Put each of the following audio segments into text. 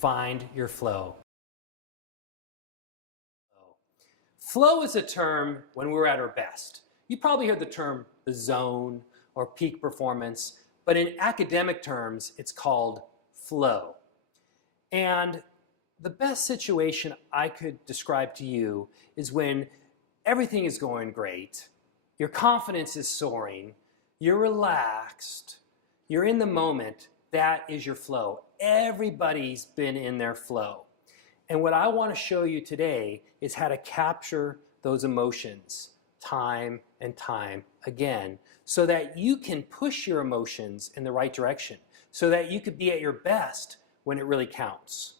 find your flow. Flow is a term when we're at our best. You probably heard the term the zone or peak performance, but in academic terms, it's called flow. And the best situation I could describe to you is when everything is going great, your confidence is soaring, you're relaxed, you're in the moment. That is your flow. Everybody's been in their flow. And what I want to show you today is how to capture those emotions time and time again so that you can push your emotions in the right direction, so that you could be at your best when it really counts.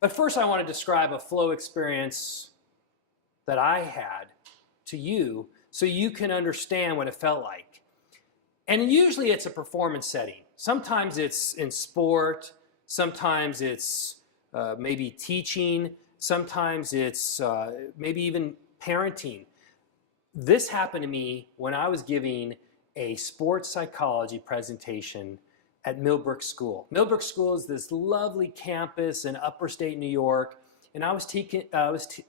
But first I want to describe a flow experience that I had to you so you can understand what it felt like. And usually it's a performance setting. Sometimes it's in sport, sometimes it's maybe teaching, sometimes it's maybe even parenting. This happened to me when I was giving a sports psychology presentation at Millbrook School. Millbrook School is this lovely campus in upstate New York, and I was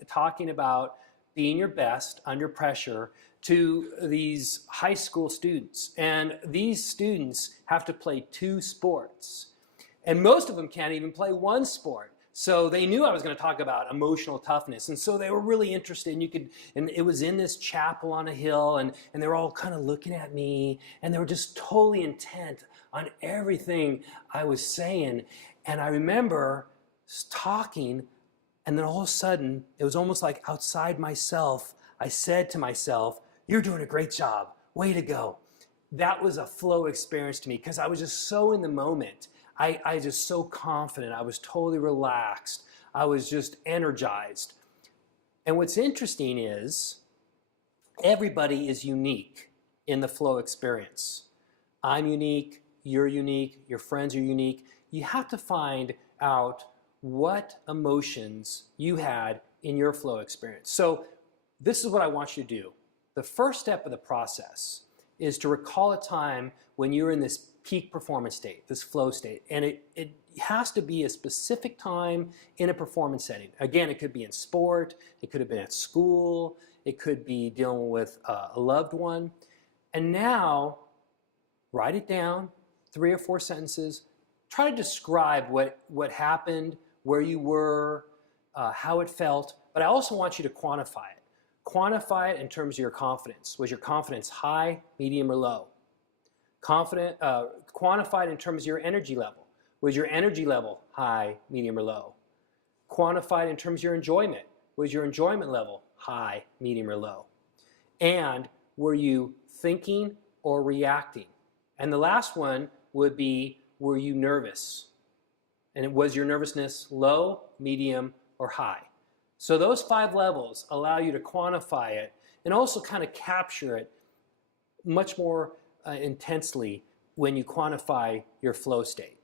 talking about being your best under pressure to these high school students. And these students have to play 2 sports. And most of them can't even play 1 sport. So they knew I was going to talk about emotional toughness. And so they were really interested. And it was in this chapel on a hill, and they were all kind of looking at me, and they were just totally intent on everything I was saying. And I remember talking, and then all of a sudden, it was almost like outside myself, I said to myself, "You're doing a great job. Way to go." That was a flow experience to me because I was just so in the moment. I just so confident. I was totally relaxed. I was just energized. And what's interesting is everybody is unique in the flow experience. I'm unique, you're unique, your friends are unique. You have to find out what emotions you had in your flow experience. So this is what I want you to do. The first step of the process is to recall a time when you were in this peak performance state, this flow state. And it has to be a specific time in a performance setting. Again, it could be in sport, it could have been at school, it could be dealing with a loved one. And now, write it down, 3 or 4 sentences. Try to describe what happened, where you were, how it felt, but I also want you to quantify it. Quantify it in terms of your confidence. Was your confidence high, medium, or low? Quantify it in terms of your energy level. Was your energy level high, medium, or low? Quantify it in terms of your enjoyment. Was your enjoyment level high, medium, or low? And were you thinking or reacting? And the last one would be, were you nervous? And was your nervousness low, medium, or high? So those 5 levels allow you to quantify it and also kind of capture it much more intensely when you quantify your flow state.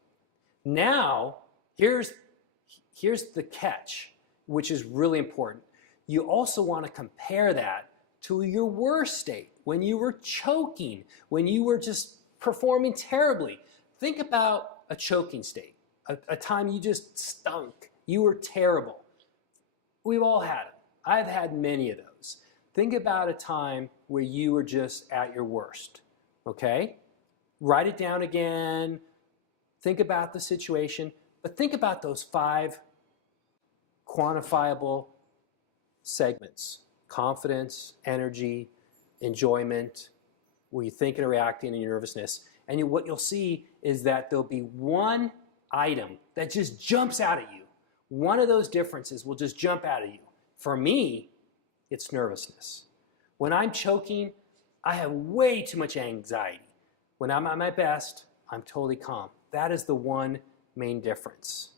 Now, here's the catch, which is really important. You also want to compare that to your worst state, when you were choking, when you were just performing terribly. Think about a choking state, a time you just stunk. You were terrible. We've all had it. I've had many of those. Think about a time where you were just at your worst, okay? Write it down again. Think about the situation, but think about those 5 quantifiable segments: confidence, energy, enjoyment, were you thinking or reacting, and your nervousness. And what you'll see is that there'll be one item that just jumps out at you. One of those differences will just jump out at you. For me, it's nervousness. When I'm choking, I have way too much anxiety. When I'm at my best, I'm totally calm. That is the one main difference.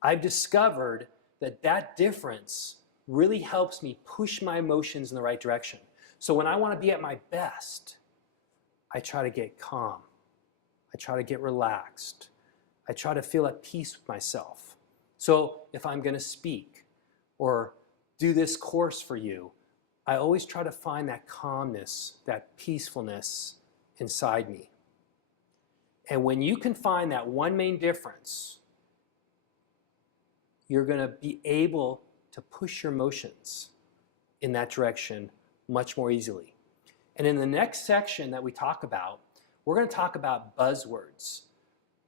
I've discovered that difference really helps me push my emotions in the right direction. So when I want to be at my best, I try to get calm. I try to get relaxed. I try to feel at peace with myself. So if I'm going to speak or do this course for you, I always try to find that calmness, that peacefulness inside me. And when you can find that one main difference, you're going to be able to push your emotions in that direction much more easily. And in the next section that we talk about, we're going to talk about buzzwords.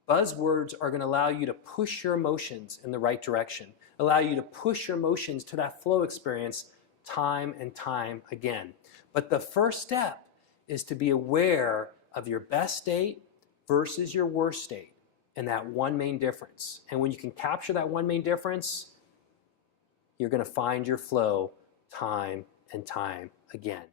Buzzwords are going to allow you to push your emotions in the right direction, allow you to push your emotions to that flow experience time and time again. But the first step is to be aware of your best state versus your worst state and that one main difference. And when you can capture that one main difference, you're going to find your flow time and time again.